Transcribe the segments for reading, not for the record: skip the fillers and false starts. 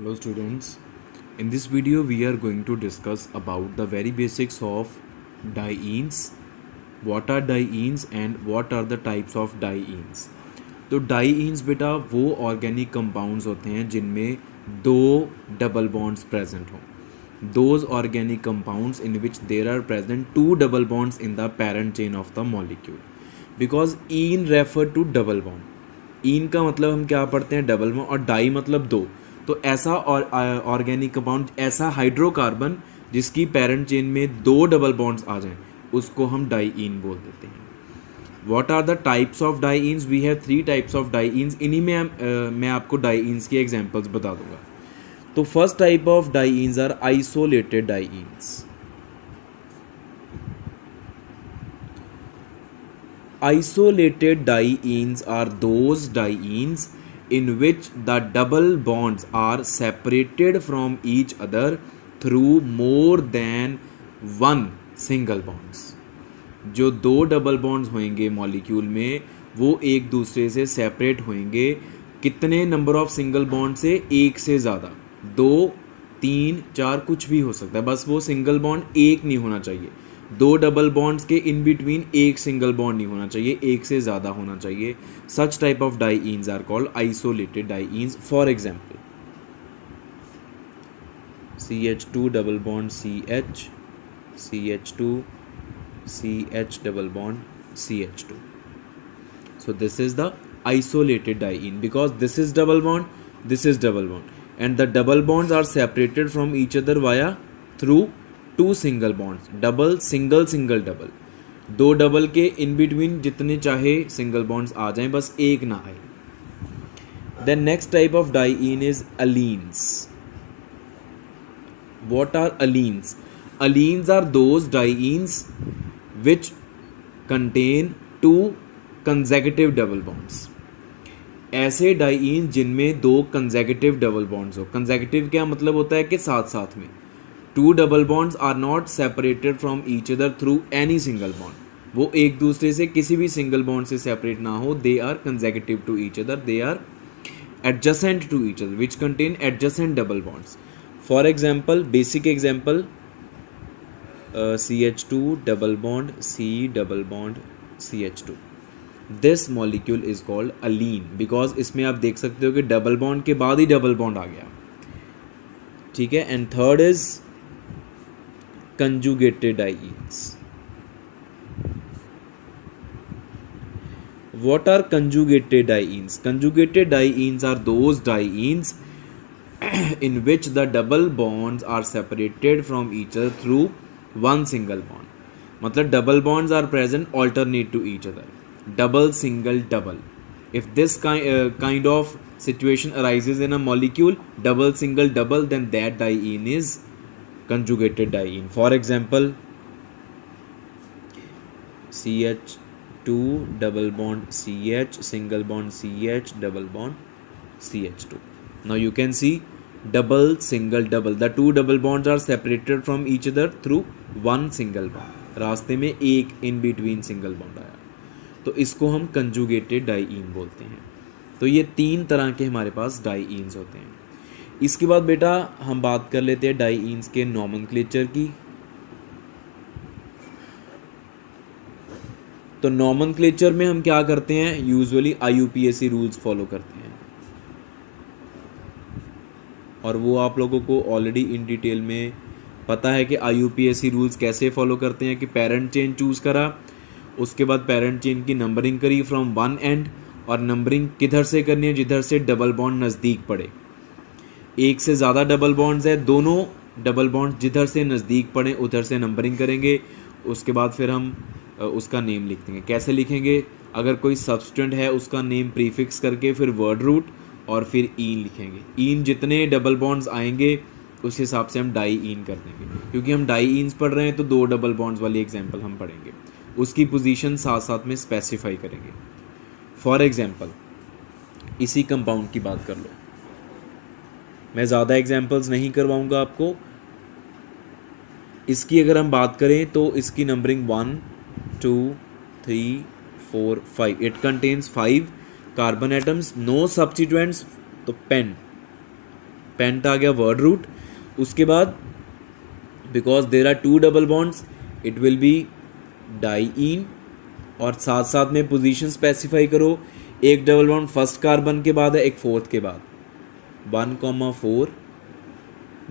Hello students, in this video we are going to discuss about the very basics of dienes, what are dienes and what are the types of dienes. तो dienes बेटा वो organic compounds होते हैं जिनमें दो double bonds present हों. Those organic compounds in which there are present two double bonds in the parent chain of the molecule. Because ene refer to double bond. ene का मतलब हम क्या पढ़ते हैं डबल बॉन्ड और डाई मतलब दो. तो ऐसा ऑर्गेनिक कंपाउंड ऐसा हाइड्रोकार्बन जिसकी पेरेंट चेन में दो डबल बॉन्ड्स आ जाएं उसको हम डाईइन बोल देते हैं. What are the types of dienes? We have three types of dienes. इन्हीं में मैं आपको डाईइन्स की एग्जांपल्स बता दूंगा. तो first type of dienes are isolated dienes. Isolated dienes are those dienes in which the double bonds are separated from each other through more than one single bonds. जो दो डबल बॉन्ड्स होंगे molecule में वो एक दूसरे से separate होंगे कितने नंबर ऑफ सिंगल बॉन्ड से? एक से ज़्यादा, दो, तीन, चार, कुछ भी हो सकता है, बस वो सिंगल बॉन्ड एक नहीं होना चाहिए. दो डबल बॉन्ड्स के इन बिटवीन एक सिंगल बॉन्ड नहीं होना चाहिए, एक से ज़्यादा होना चाहिए. Such type of dienes are called isolated dienes. For example CH2 double bond CH, CH2, CH double bond CH2. So this is the isolated diene because this is double bond, this is double bond, and the double bonds are separated from each other via through two single bonds. Double, single, single, double. दो double के in between जितने चाहे single bonds आ जाएं, बस एक ना आए. Then next type of diene is allenes. What are allenes? Allenes are those dienes which contain two consecutive double bonds. ऐसे डाईइन जिनमें दो कंसेक्यूटिव डबल बॉन्ड्स हो. कंसेक्यूटिव क्या मतलब होता है कि साथ साथ में. Two double bonds are not separated from each other through any single bond. वो एक दूसरे से किसी भी सिंगल बॉन्ड से सेपरेट ना हो. They are consecutive to each other. They are adjacent to each other which contain adjacent double bonds. For example, basic example, CH2 double bond C double bond CH2. This molecule is called allene because इसमें आप देख सकते हो कि double bond के बाद ही double bond आ गया. ठीक है. And third is conjugated dienes. What are conjugated dienes? Conjugated dienes are those dienes in which the double bonds are separated from each other through one single bond. मतलब double bonds are present alternate to each other. Double, single, double. If this kind of situation arises in a molecule, double, single, double, then that diene is conjugated diene. For example, CH2 double bond CH, single bond CH, double bond CH2. Now you can see double, single, double. The two double bonds are separated from each other through one single bond. रास्ते में एक in between single bond आया, तो इसको हम conjugated diene बोलते हैं. तो ये तीन तरह के हमारे पास डाईइन्स होते हैं. इसके बाद बेटा हम बात कर लेते हैं डाईइन्स के नॉमेनक्लेचर की. तो नॉमेनक्लेचर में हम क्या करते हैं? यूजुअली IUPAC रूल्स फॉलो करते हैं और वो आप लोगों को ऑलरेडी इन डिटेल में पता है कि IUPAC रूल्स कैसे फॉलो करते हैं. कि पेरेंट चेन चूज़ करा, उसके बाद पेरेंट चेन की नंबरिंग करी फ्रॉम वन एंड, और नंबरिंग किधर से करनी है? जिधर से डबल बॉन्ड नज़दीक पड़े. एक से ज़्यादा डबल बॉन्ड्स है, दोनों डबल बॉन्ड जिधर से नज़दीक पड़े उधर से नंबरिंग करेंगे. उसके बाद फिर हम उसका नेम लिख देंगे. कैसे लिखेंगे? अगर कोई सब्स्टेंट है उसका नेम प्रीफिक्स करके फिर वर्ड रूट और फिर ईन लिखेंगे. ईन जितने डबल बॉन्ड्स आएंगे उस हिसाब से हम डाई ईन कर देंगे. क्योंकि हम डाई ईन्स पढ़ रहे हैं तो दो डबल बॉन्ड्स वाली एग्जाम्पल हम पढ़ेंगे, उसकी पोजीशन साथ साथ में स्पेसिफाई करेंगे. फॉर एग्जाम्पल इसी कंपाउंड की बात कर लो. मैं ज़्यादा एग्जाम्पल्स नहीं करवाऊंगा आपको. इसकी अगर हम बात करें तो इसकी numbering 1, 2, 3, 4, 5. It contains 5 carbon atoms, no substituents. तो पेन पेंट आ गया वर्ड रूट। उसके बाद because there are two double bonds it will be diene, और साथ साथ में पोजीशन स्पेसिफाई करो, एक डबल बॉन्ड फर्स्ट कार्बन के बाद है, एक फोर्थ के बाद, 1,4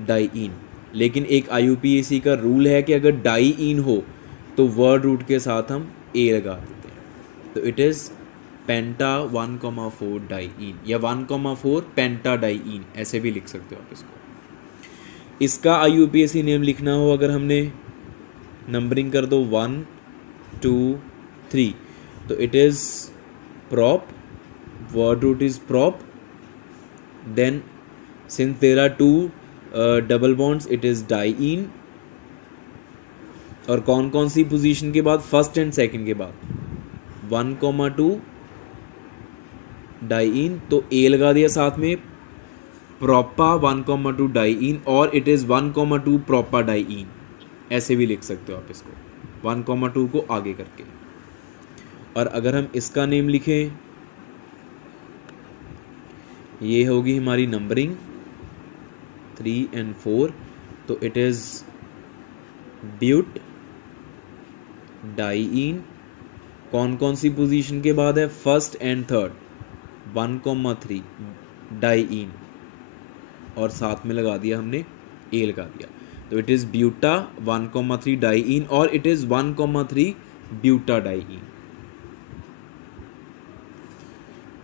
डाईईन। लेकिन एक IUPAC का रूल है कि अगर डाईईन हो तो वर्ड रूट के साथ हम ए लगा देते हैं। तो इट इज़ पेंटा 1,4 डाईईन या 1,4 पेंटा डाईईन, ऐसे भी लिख सकते हो आप इसको। इसका IUPAC नेम लिखना हो अगर हमने नंबरिंग कर दो 1 2 3, तो it is prop, word root is prop, then since there are two double bonds it is diene, और कौन कौन सी पोजीशन के बाद, फर्स्ट एंड सेकंड के बाद 1,2 डाईईन, तो ए लगा दिया साथ में, प्रोपा 1,2 डाईईन, और इट इज़ 1,2 प्रोपा डाईईन, ऐसे भी लिख सकते हो आप इसको 1,2 को आगे करके। और अगर हम इसका नेम लिखें, ये होगी हमारी नंबरिंग 3 and 4, तो इट इज़ ब्यूट डाईईन, कौन कौन सी पोजीशन के बाद है, फर्स्ट एंड थर्ड, 1,3 डाईईन, और साथ में लगा दिया हमने ए लगा दिया, तो इट इज़ ब्यूटा 1,3 डाईईन, और इट इज़ 1,3 ब्यूटा डाईईन।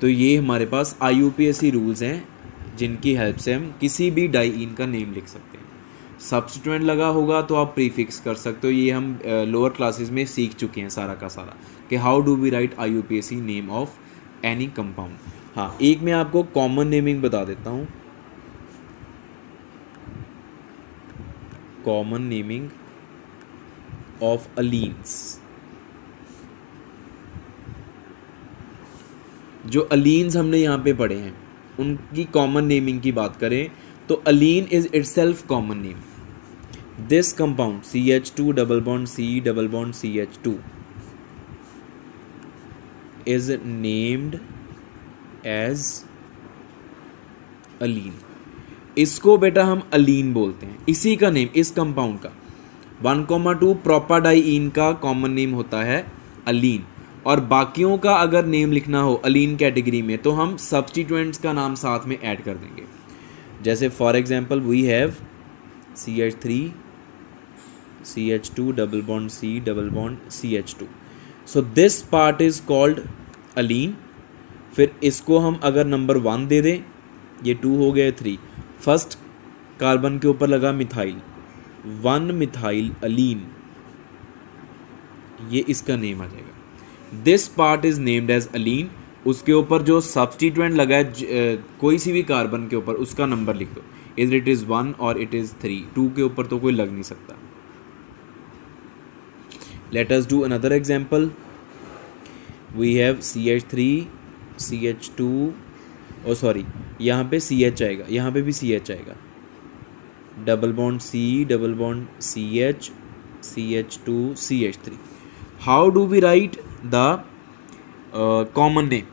तो ये हमारे पास IUPAC रूल्स हैं जिनकी हेल्प से हम किसी भी डाईईन का नेम लिख सकते हैं। सब्स्टिट्यूएंट लगा होगा तो आप प्रीफिक्स कर सकते हो, ये हम लोअर क्लासेस में सीख चुके हैं सारा का सारा कि how do we write IUPAC name of any compound. हाँ, एक मैं आपको कॉमन नेमिंग बता देता हूँ। कॉमन नेमिंग ऑफ अलीन्स, जो अलीन्स हमने यहाँ पे पढ़े हैं उनकी कॉमन नेमिंग की बात करें तो allene is itself common name. This compound CH2 double bond C double bond CH2 is named as allene. इसको बेटा हम अलीन बोलते हैं, इसी का नेम, इस कंपाउंड का 1,2 प्रोपाडाईन का कॉमन नेम होता है अलीन। और बाकियों का अगर नेम लिखना हो अलीन कैटेगरी में तो हम सब्स्टिट्यूएंट्स का नाम साथ में ऐड कर देंगे। जैसे for example we have CH3 CH2 double bond C double bond CH2, so this part is called allene. फिर इसको हम अगर नंबर 1 दे दें, ये 2 हो गए 3, फर्स्ट कार्बन के ऊपर लगा मिथाइल, 1 मिथाइल अलीन, ये इसका नेम आ जाएगा। This part is named as allene. उसके ऊपर जो सब्स्टिट्यूएंट लगा है कोई सी भी कार्बन के ऊपर उसका नंबर लिख दो, इज इट इज़ 1 और इट इज़ 3, 2 के ऊपर तो कोई लग नहीं सकता। Let us do another example. We have CH3 CH2, oh sorry यहाँ पे CH आएगा, यहाँ पे भी CH आएगा, double bond C double bond CH CH2 CH3। How do we write the common name?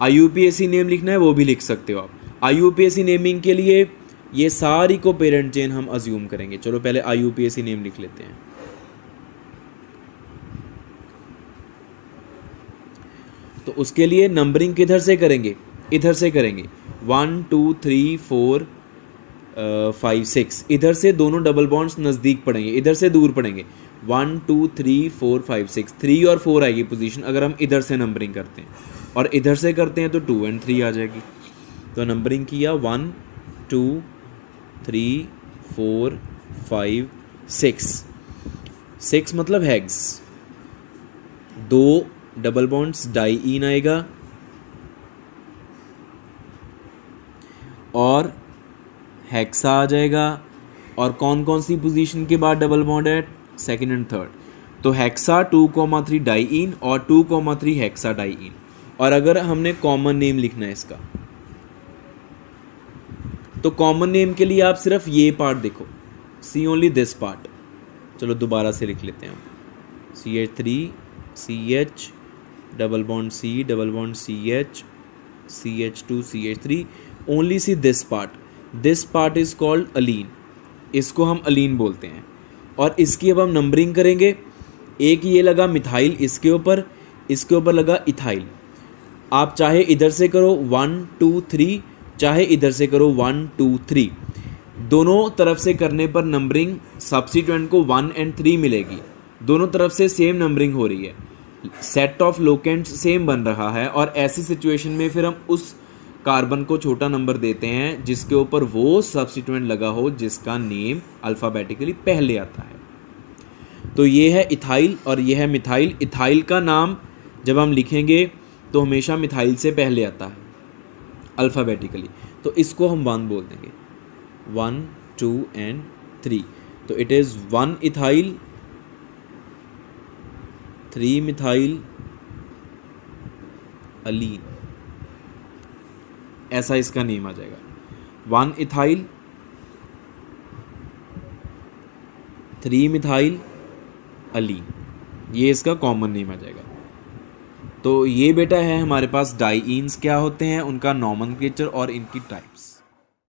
IUPAC name लिखना है वो भी लिख सकते हो आप। IUPAC नेमिंग के लिए ये सारी को पेरेंट चेन हम अज्यूम करेंगे। चलो पहले IUPAC नेम लिख लेते हैं। तो उसके लिए नंबरिंग किधर से करेंगे? इधर से करेंगे, 1 2 3 4 5 6। इधर से दोनों डबल बॉन्ड्स नज़दीक पड़ेंगे, इधर से दूर पड़ेंगे, 1 2 3 4 5 6, 3 और 4 आएगी पोजीशन अगर हम इधर से नंबरिंग करते हैं, और इधर से करते हैं तो 2 और 3 आ जाएगी। तो नंबरिंग किया 1 2 3 4 5 6, 6 मतलब हेक्स, 2 डबल बॉन्ड्स डाईईन आएगा, और हेक्सा आ जाएगा। और कौन कौन सी पोजीशन के बाद डबल बॉन्ड है? Second and third. तो हेक्सा 2,3 डाईईन और 2,3 हेक्सा डाईईन। और अगर हमने कॉमन नेम लिखना है इसका, तो कॉमन नेम के लिए आप सिर्फ ये पार्ट देखो, सी ओनली दिस पार्ट। चलो दोबारा से लिख लेते हैं हम, CH3 CH double bond C double bond CH CH2 CH3, only see this part. This part is called Aleen, इसको हम अलीन बोलते हैं। और इसकी अब हम नंबरिंग करेंगे, एक ये लगा मिथाइल इसके ऊपर लगा इथाइल। आप चाहे इधर से करो 1 2 3, चाहे इधर से करो 1 2 3, दोनों तरफ से करने पर नंबरिंग सब्स्टिट्यूएंट को 1 और 3 मिलेगी। दोनों तरफ से सेम नंबरिंग हो रही है, सेट ऑफ लोकेंट्स सेम बन रहा है। और ऐसी सिचुएशन में फिर हम उस कार्बन को छोटा नंबर देते हैं जिसके ऊपर वो सब्स्टिट्यूएंट लगा हो जिसका नेम अल्फ़ाबेटिकली पहले आता है। तो ये है इथाइल और ये है मिथाइल। इथाइल का नाम जब हम लिखेंगे तो हमेशा मिथाइल से पहले आता है अल्फ़ाबेटिकली, तो इसको हम 1 बोल देंगे, 1 2 and 3। तो it is 1 ethyl 3 methyl Aleen, ऐसा इसका नेम आ जाएगा। 1 इथाइल 3 मिथाइल अलीन, ये इसका कॉमन नेम आ जाएगा। तो ये बेटा है हमारे पास डाइईन्स क्या होते हैं, उनका नॉमेनक्लेचर और इनकी टाइप्स।